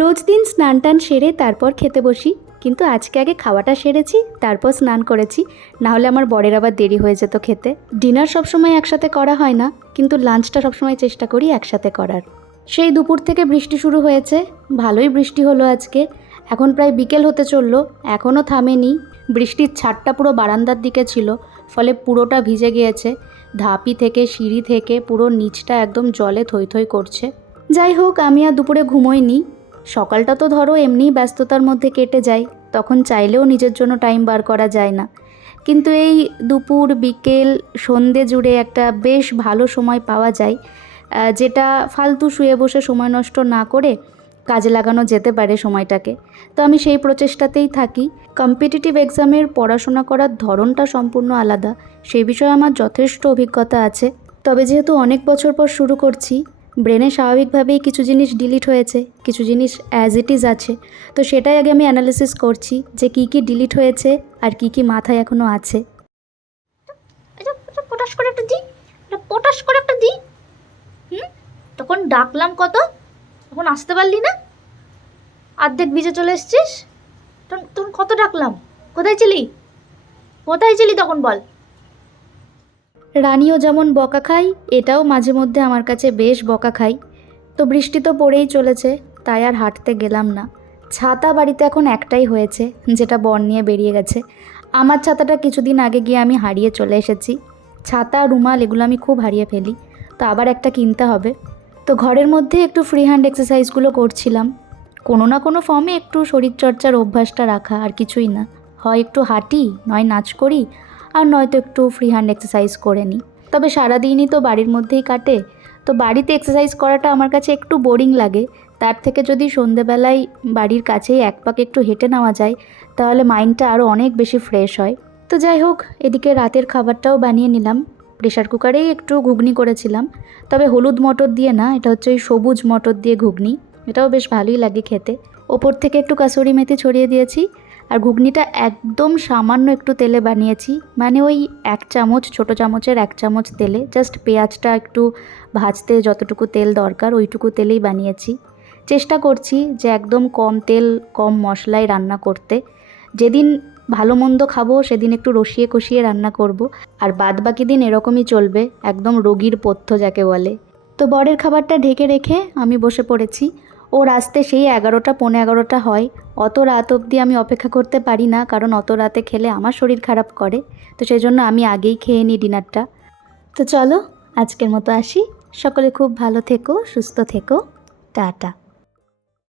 রোজ দিন স্নান টান সেরে তারপর খেতে বসি, কিন্তু আজকে আগে খাওয়াটা সেরেছি, তারপর স্নান করেছি। না হলে আমার বরের আবার দেরি হয়ে যেত খেতে। ডিনার সবসময় একসাথে করা হয় না, কিন্তু লাঞ্চটা সবসময় চেষ্টা করি একসাথে করার। সেই দুপুর থেকে বৃষ্টি শুরু হয়েছে, ভালোই বৃষ্টি হলো আজকে। এখন প্রায় বিকেল হতে চললো, এখনও থামেনি। বৃষ্টির ছাটটা পুরো বারান্দার দিকে ছিল, ফলে পুরোটা ভিজে গিয়েছে। ধাপি থেকে সিঁড়ি থেকে পুরো নিচটা একদম জলে থই থই করছে। যাই হোক, আমি আর দুপুরে ঘুমোইনি। সকালটা তো ধরো এমনিই ব্যস্ততার মধ্যে কেটে যায়, তখন চাইলেও নিজের জন্য টাইম বার করা যায় না। কিন্তু এই দুপুর বিকেল সন্ধে জুড়ে একটা বেশ ভালো সময় পাওয়া যায়, যেটা ফালতু শুয়ে বসে সময় নষ্ট না করে কাজে লাগানো যেতে পারে সময়টাকে। তো আমি সেই প্রচেষ্টাতেই থাকি। কম্পিটিটিভ এক্সামের পড়াশোনা করার ধরনটা সম্পূর্ণ আলাদা, সেই বিষয়ে আমার যথেষ্ট অভিজ্ঞতা আছে। তবে যেহেতু অনেক বছর পর শুরু করছি, ব্রেনে স্বাভাবিকভাবেই কিছু জিনিস ডিলিট হয়েছে, কিছু জিনিস অ্যাজ ইট ইজ আছে। তো সেটাই আগে আমি অ্যানালিসিস করছি যে কী কী ডিলিট হয়েছে আর কী কী মাথায় এখনও আছে। পটাশ করে একটা দিই, পটাশ করে একটা দিই। তখন ডাকলাম কত, তখন আসতে পারলি না, অর্ধেক ভিজে চলে এসছিস। তখন কত ডাকলাম, কোথায় ছিলি তখন বল। রানীও যেমন বকা খাই, এটাও মাঝে মধ্যে আমার কাছে বেশ বকা খাই। তো বৃষ্টি তো পড়েই চলেছে, তাই আর হাঁটতে গেলাম না। ছাতা বাড়িতে এখন একটাই হয়েছে, যেটা বর নিয়ে বেরিয়ে গেছে। আমার ছাতাটা কিছুদিন আগে গিয়ে আমি হারিয়ে চলে এসেছি। ছাতা রুমাল এগুলো আমি খুব হারিয়ে ফেলি, তো আবার একটা কিনতে হবে। তো ঘরের মধ্যে একটু ফ্রি হ্যান্ড এক্সারসাইজগুলো করছিলাম। কোনো না কোনো ফর্মে একটু শরীরচর্চার অভ্যাসটা রাখা, আর কিছুই না। হয় একটু হাঁটি, নয় নাচ করি, আর নয়তো একটু ফ্রি হ্যান্ড এক্সারসাইজ করে নিই। তবে সারাদিনই তো বাড়ির মধ্যেই কাটে, তো বাড়িতে এক্সারসাইজ করাটা আমার কাছে একটু বোরিং লাগে। তার থেকে যদি সন্ধেবেলায় বাড়ির কাছেই এক পাক একটু হেঁটে নেওয়া যায়, তাহলে মাইন্ডটা আরও অনেক বেশি ফ্রেশ হয়। তো যাই হোক, এদিকে রাতের খাবারটাও বানিয়ে নিলাম। প্রেশার কুকারেই একটু ঘুগনি করেছিলাম, তবে হলুদ মটর দিয়ে না, এটা হচ্ছে ওই সবুজ মটর দিয়ে ঘুগনি। এটাও বেশ ভালোই লাগে খেতে। ওপর থেকে একটু কাসুরি মেথি ছড়িয়ে দিয়েছি। আর ঘুগনিটা একদম সামান্য একটু তেলে বানিয়েছি, মানে ওই 1 চামচ, ছোটো চামচের 1 চামচ তেলে জাস্ট পেঁয়াজটা একটু ভাজতে যতটুকু তেল দরকার ওইটুকু তেলেই বানিয়েছি। চেষ্টা করছি যে একদম কম তেল কম মশলায় রান্না করতে। যেদিন ভালো মন্দ খাবো সেদিন একটু রসিয়ে কষিয়ে রান্না করব, আর বাদ বাকি দিন এরকমই চলবে, একদম রোগীর পথ্য যাকে বলে। তো বরের খাবারটা ঢেকে রেখে আমি বসে পড়েছি। ওর আসতে সেই 11টা পৌনে 11টা হয়। অত রাত অবধি আমি অপেক্ষা করতে পারি না, কারণ অত রাতে খেলে আমার শরীর খারাপ করে। তো সেই জন্য আমি আগেই খেয়ে নিই ডিনারটা। তো চলো, আজকের মতো আসি। সকলে খুব ভালো থেকো, সুস্থ থেকো। টাটা।